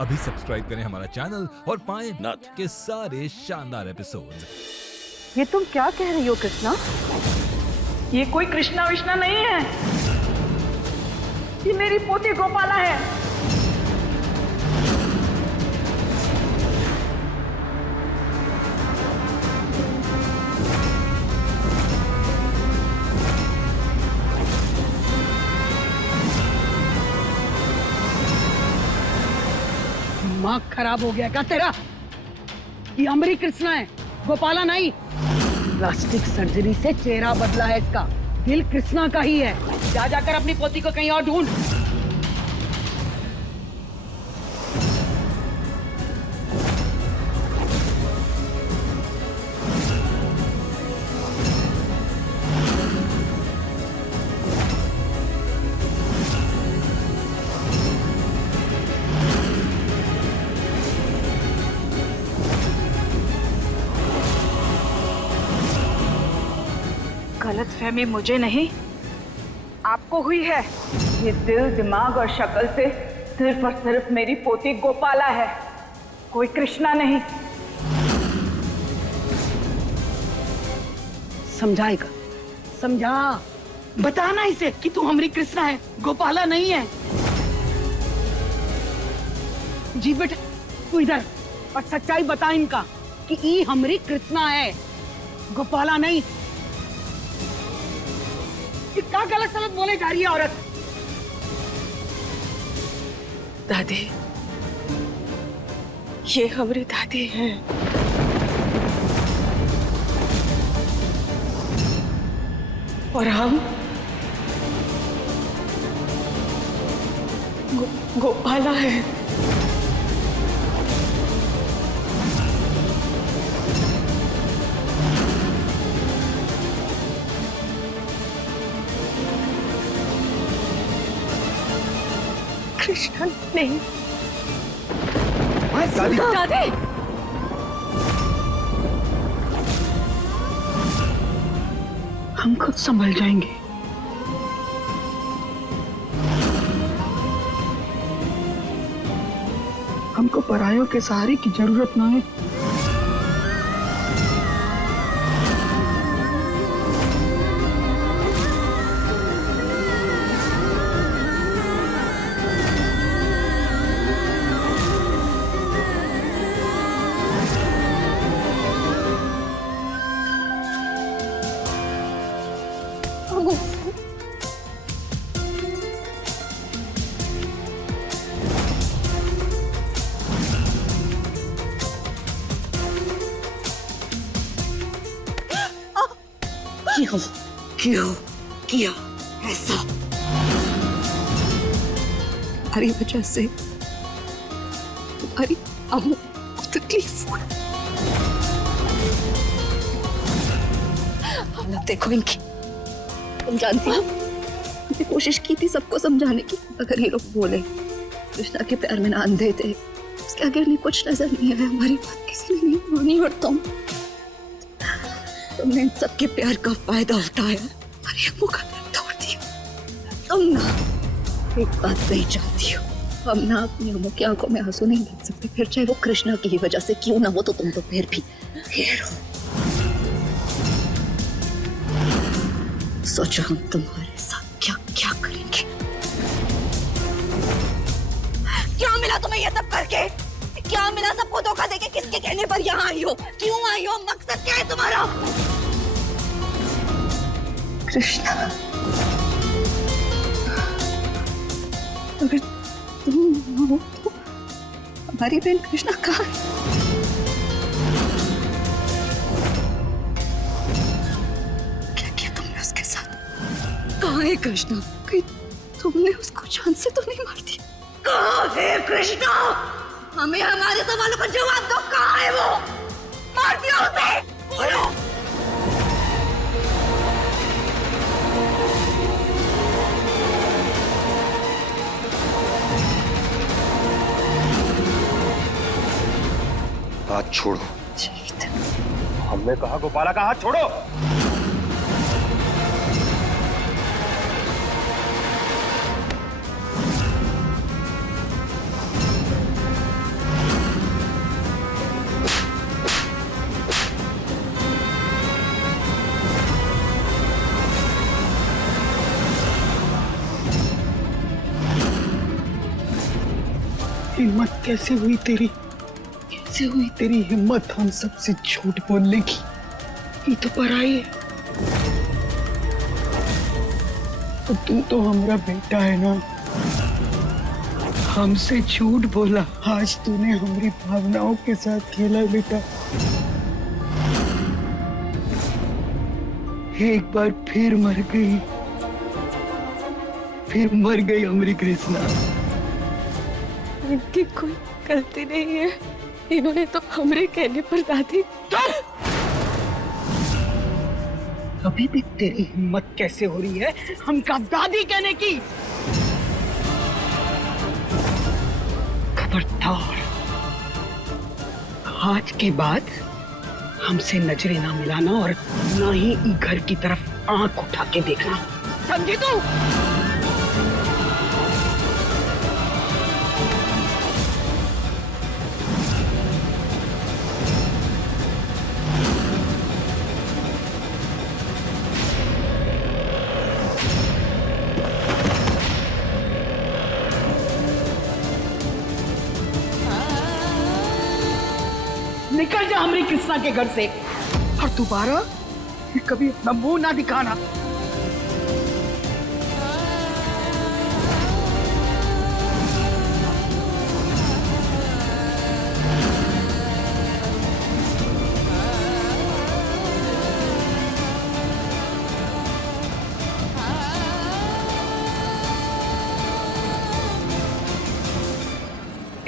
अभी सब्सक्राइब करें हमारा चैनल और पाएं नाथ। के सारे शानदार एपिसोड्स। ये तुम क्या कह रही हो कृष्णा? ये कोई कृष्णा विष्णा नहीं है, ये मेरी पोती गोपाला है। दिमाग खराब हो गया क्या तेरा? ये अमरी कृष्णा है, गोपाला नहीं। प्लास्टिक सर्जरी से चेहरा बदला है इसका, दिल कृष्णा का ही है। जा जाकर अपनी पोती को कहीं और ढूंढ। गलतफहमी मुझे नहीं, आपको हुई है। ये दिल, दिमाग और शक्ल से सिर्फ और सिर्फ मेरी पोती गोपाला है, कोई कृष्णा नहीं। समझाएगा, समझा, बताना इसे कि तू अमरी कृष्णा है, गोपाला नहीं है। जी बेटा, तू इधर और सच्चाई बता इनका कि ई अमरी कृष्णा है, गोपाला नहीं। क्या गलत सलत बोले जा रही है औरत? दादी, ये हमारी दादी है। और हम गोपाला है। कृष्णा नहीं। दादी, दादी, हम खुद संभल जाएंगे। हमको परायों के सहारे की जरूरत ना है। क्यों किया ऐसा? तुम्हारी वजह से तुम्हारी अम्मू को तकलीफ हुई। हालत देखो इनकी। तुम जानती हो, मैंने कोशिश की थी सबको समझाने की, अगर ये लोग बोले कृष्णा के प्यार में ना अंधे थे, उसके आगे नहीं कुछ नजर नहीं आया, हमारी बात किसी ने नहीं मानी। और तुमने इन सबके प्यार का फायदा उठाया, हमारी अम्मू का दिल तोड़ दिया। तुम ना एक बात नहीं जानती हो, हम ना अपनी अम्मू की आंखों में आंसू नहीं देख सकते, फिर चाहे वो कृष्णा की ही वजह से क्यों ना हो, तो तुम तो फिर भी हीरो। सोचो हम तुम्हारे साथ क्या क्या करेंगे। क्या मिला तुम्हें ये सब करके? क्या मिला सबको धोखा देके? किसके कहने पर यहाँ आई हो? क्यों आई हो? मकसद क्या है तुम्हारा? कृष्णा, अगर तुम हो तो हमारी बहन कृष्णा कहाँ है? क्या किया तुमने उसके साथ? कहाँ है कृष्णा? कहीं तुमने उसको जान से तो नहीं मार दिया? कहाँ है कृष्णा? हमें हमारे सवालों का जवाब दो। कहाँ है वो? मार दिया उसे, बोलो। हाथ छोड़ो। जीत, हमने कहा गोपाला का हाथ छोड़ो। हिम्मत कैसे हुई तेरी? कैसे हुई तेरी हिम्मत हम सबसे झूठ बोलने की? ये तो पराई है। तो तू तो हमारा बेटा है ना, हमसे झूठ बोला। आज तूने हमारी भावनाओं के साथ खेला बेटा। एक बार फिर मर गई, फिर मर गई हमारी कृष्णा। इनकी कोई गलती नहीं है, इन्होंने तो हमरे कहने पर दादी। अभी भी तेरी हिम्मत कैसे हो रही है हमका दादी कहने की? खबरदार, आज के बाद हमसे नजरें ना मिलाना और ना ही ई घर की तरफ आंख उठा के देखना, समझी तू? निकल जा हमारी कृष्णा के घर से और दोबारा फिर कभी अपना मुंह ना दिखाना।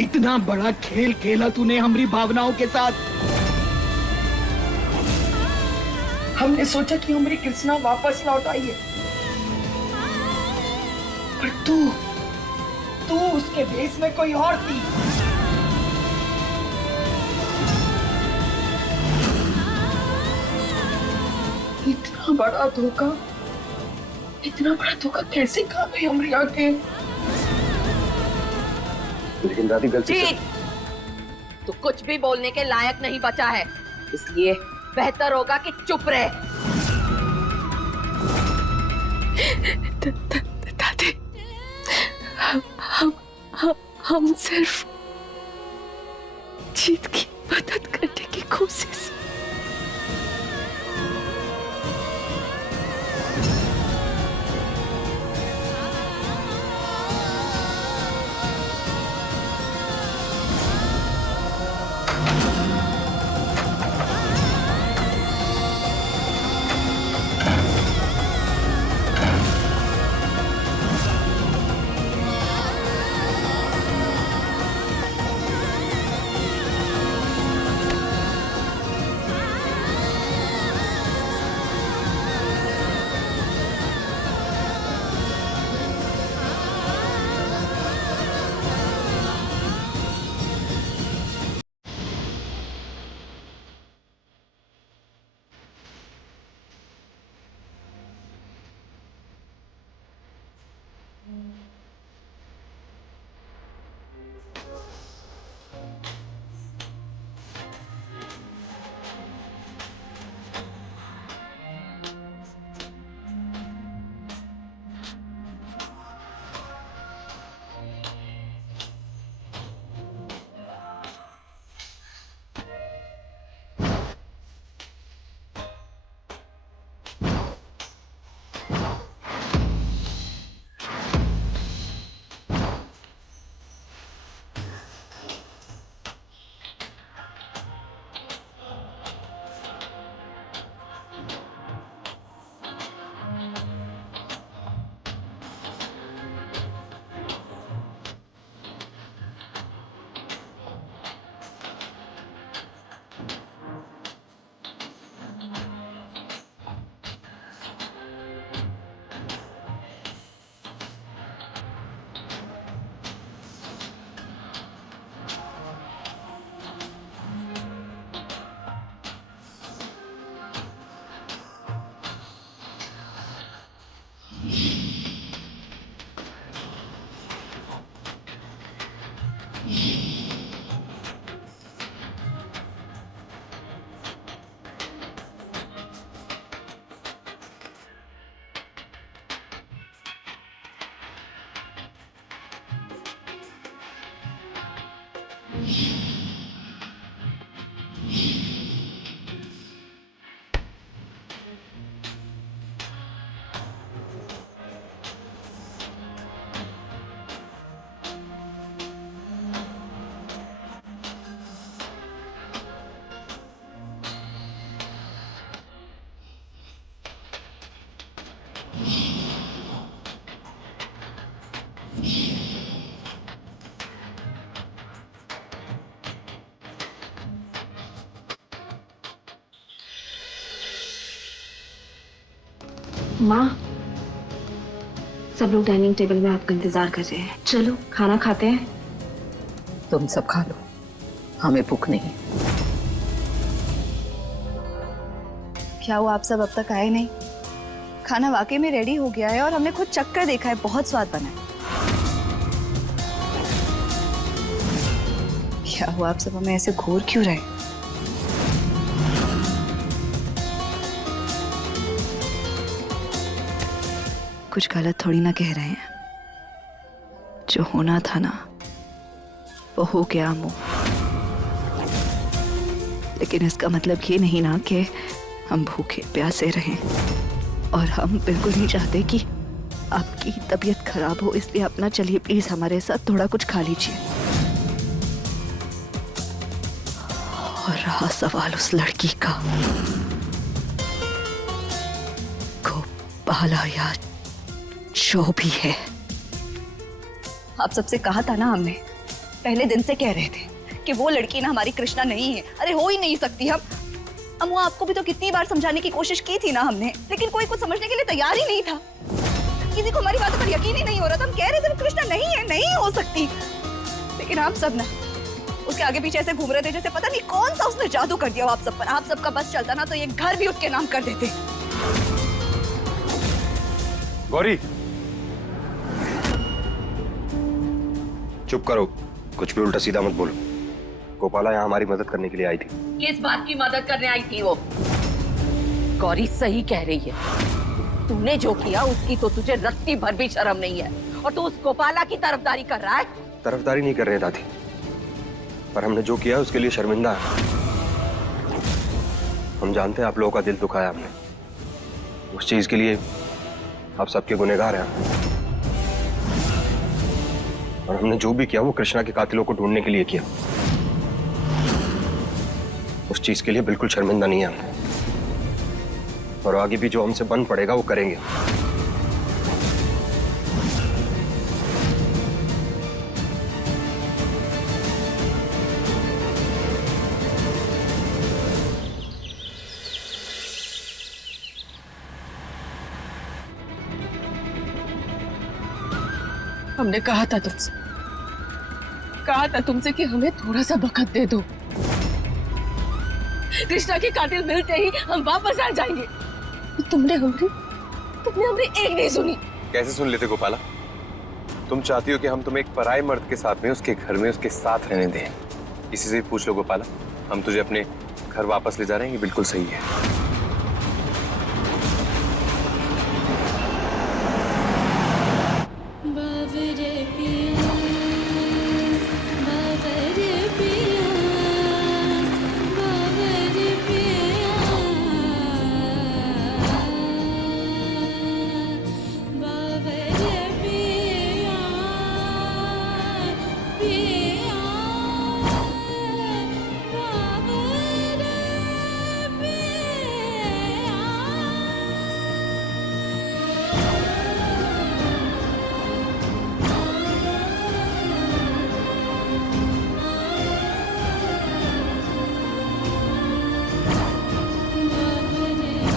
इतना बड़ा खेल खेला तूने हमारी भावनाओं के साथ। हमने सोचा कि हमारी कृष्णा वापस लौट आई है, पर तू उसके भेष में कोई और थी। इतना बड़ा धोखा कैसे खा गई हमारी आंखें? लेकिन दादी गलती जी, तू कुछ भी बोलने के लायक नहीं बचा है, इसलिए बेहतर होगा कि चुप रहे। दादी, हम सिर्फ जीत की मदद करने की कोशिश। माँ, सब लोग डाइनिंग टेबल में आपका इंतजार कर रहे हैं। चलो खाना खाते हैं। तुम सब खा लो, हमें भूख नहीं। क्या हुआ, आप सब अब तक आए नहीं? खाना वाकई में रेडी हो गया है और हमने खुद चक्कर देखा है, बहुत स्वाद बना है। क्या हुआ, आप सब हमें ऐसे घूर क्यों रहे? कुछ गलत थोड़ी ना कह रहे हैं। जो होना था ना वो हो गया अम्मू। लेकिन इसका मतलब ये नहीं ना कि हम भूखे प्यासे रहें। और हम बिल्कुल नहीं चाहते कि आपकी तबीयत खराब हो, इसलिए अपना चलिए प्लीज हमारे साथ थोड़ा कुछ खा लीजिए। और रहा सवाल उस लड़की का, गोपाला या जो भी है, आप सबसे कहा था ना हमने, पहले दिन से कह रहे थे कि वो लड़की ना हमारी कृष्णा नहीं है। अरे हो ही नहीं सकती। हम अम्मू, आपको भी तो कितनी बार समझाने की कोशिश की थी ना हमने, लेकिन कोई कुछ समझने के लिए तैयार ही नहीं था। किसी को हमारी बातों पर यकीन ही नहीं हो रहा था। हम कह रहे थे वो कृष्णा नहीं है, नहीं हो सकती। लेकिन आप सब ना उसके आगे पीछे ऐसे घूम रहे थे जैसे पता नहीं कौन सा उसने जादू कर दिया आप सब पर। आप सबका बस चलता ना तो ये घर भी उसके नाम कर देते। गौरी, चुप करो, कुछ भी उल्टा सीधा मत बोलो। गोपाला यहाँ हमारी मदद करने के लिए आई थी। किस बात की मदद करने आई थी वो? गौरी सही कह रही है। तूने जो किया उसकी तो तुझे रत्ती भर भी शर्म नहीं है, और तू उस गोपाला की तरफदारी कर रहा है। तरफदारी नहीं कर रहे दादी, पर हमने जो किया उसके लिए शर्मिंदा है। हम जानते हैं आप लोगों का दिल दुखाया हमने, उस चीज के लिए आप सबके गुनहगार हैं। और हमने जो भी किया वो कृष्णा के कातिलों को ढूंढने के लिए किया। उस चीज के लिए बिल्कुल शर्मिंदा नहीं है हमने, और आगे भी जो हमसे बन पड़ेगा वो करेंगे। हमने कहा था तुमसे कि हमें थोड़ा सा वक्त दे दो। कृष्णा के कातिल मिलते ही हम वापस आ जाएंगे। तुमने हमारी एक नहीं सुनी। कैसे सुन लेते गोपाला? तुम चाहती हो कि हम तुम्हें एक पराये मर्द के साथ में, उसके घर में, उसके साथ रहने दें। किसी से भी पूछ लो गोपाला, हम तुझे अपने घर वापस ले जा रहे हैं। ये बिल्कुल सही है।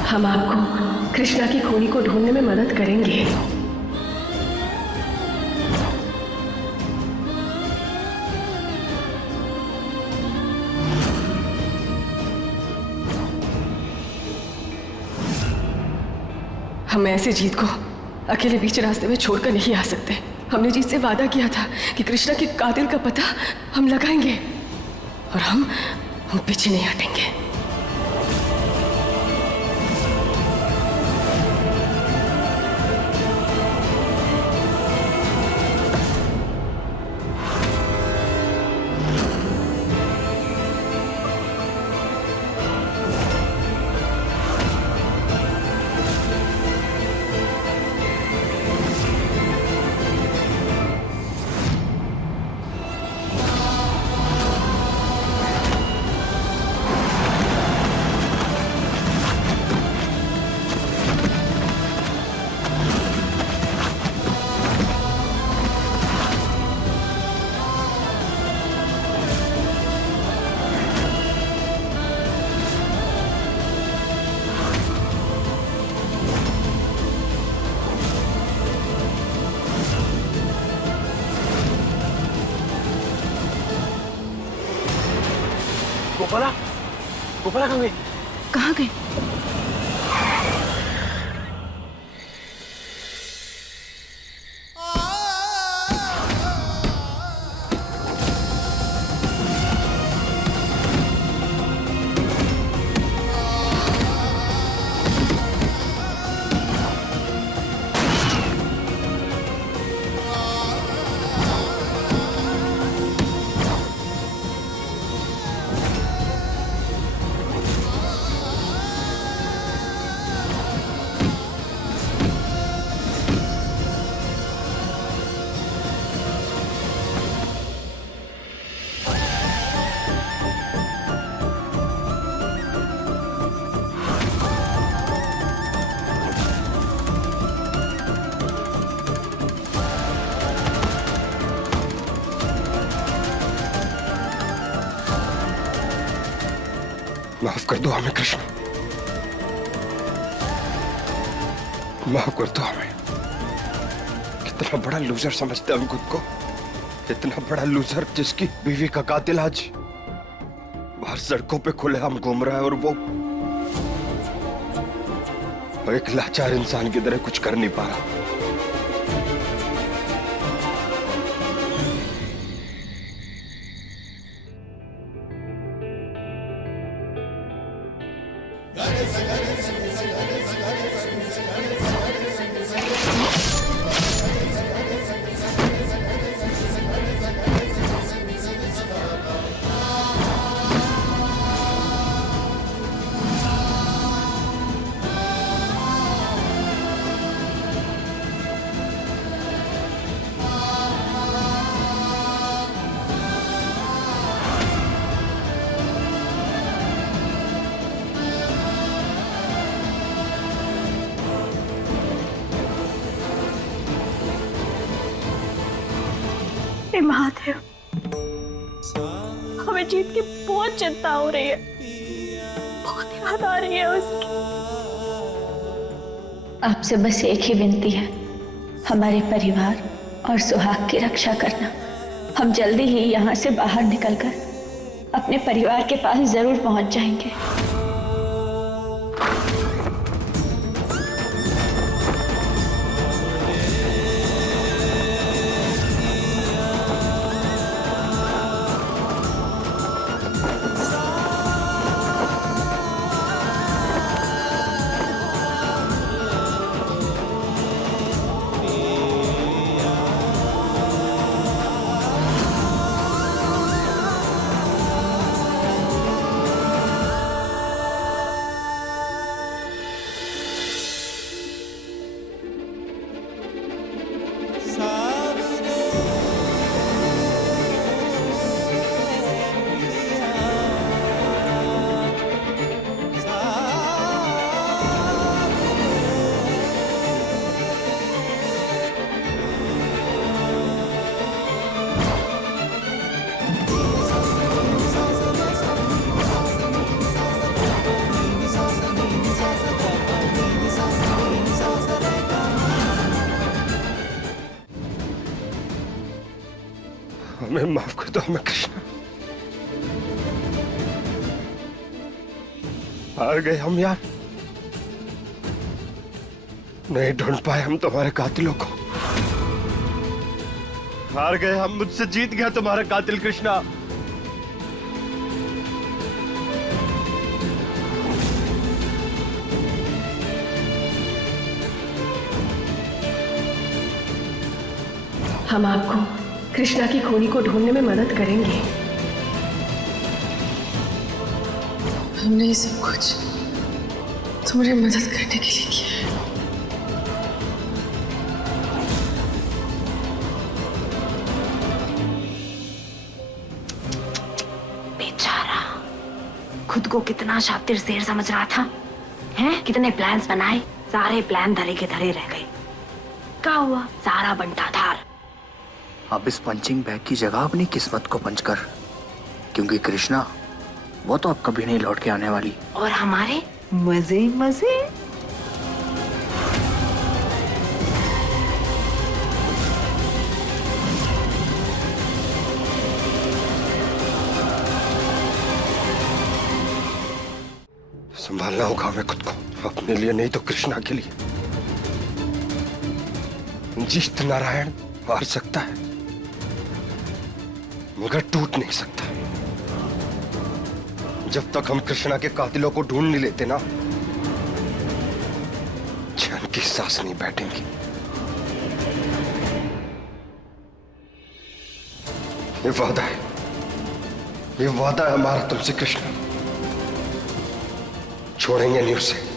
हम आपको कृष्णा की खूनी को ढूंढने में मदद करेंगे। हम ऐसे जीत को अकेले बीच रास्ते में छोड़कर नहीं आ सकते। हमने जीत से वादा किया था कि कृष्णा के कातिल का पता हम लगाएंगे, और हम पीछे नहीं हटेंगे। गोपाला, गोपाला कहाँ गई? कहाँ गए? माफ कर दो हमें कृष्ण, माफ कर दो हमें। कितना बड़ा लूजर समझते हम खुद को, इतना बड़ा लूजर जिसकी बीवी का कातिल आज बाहर सड़कों पे खुलेआम घूम रहा है और वो एक लाचार इंसान की तरह कुछ कर नहीं पा रहा। हे महादेव, हमें जीत की बहुत चिंता हो रही है, बहुत याद आ रही है उसकी। आपसे बस एक ही विनती है, हमारे परिवार और सुहाग की रक्षा करना। हम जल्दी ही यहाँ से बाहर निकलकर अपने परिवार के पास जरूर पहुँच जाएंगे। हमें माफ कर दो हमें कृष्ण, हार गए हम यार, नहीं ढूंढ पाए हम तुम्हारे कातिलों को। हार गए हम, मुझसे जीत गया तुम्हारा कातिल कृष्णा। हम आपको कृष्णा की खूनी को ढूंढने में मदद करेंगे। हमने ये सब कुछ तुम्हारी मदद करने के लिए किया है। बेचारा खुद को कितना शातिर शेर समझ रहा था, हैं? कितने प्लान्स बनाए, सारे प्लान धरे के धरे रह गए। क्या हुआ? सारा बंटाधार। अब इस पंचिंग बैग की जगह अपनी किस्मत को पंच कर, क्योंकि कृष्णा वो तो अब कभी नहीं लौट के आने वाली। और हमारे मजे मजे। संभालना होगा हमें खुद को, अपने लिए नहीं तो कृष्णा के लिए। जीत नारायण हार सकता है मगर टूट नहीं सकता। जब तक हम कृष्णा के कातिलों को ढूंढ नहीं लेते ना, चैन की सांस नहीं बैठेंगी। ये वादा है, ये वादा है हमारा तुमसे कृष्णा, छोड़ेंगे नहीं उसे।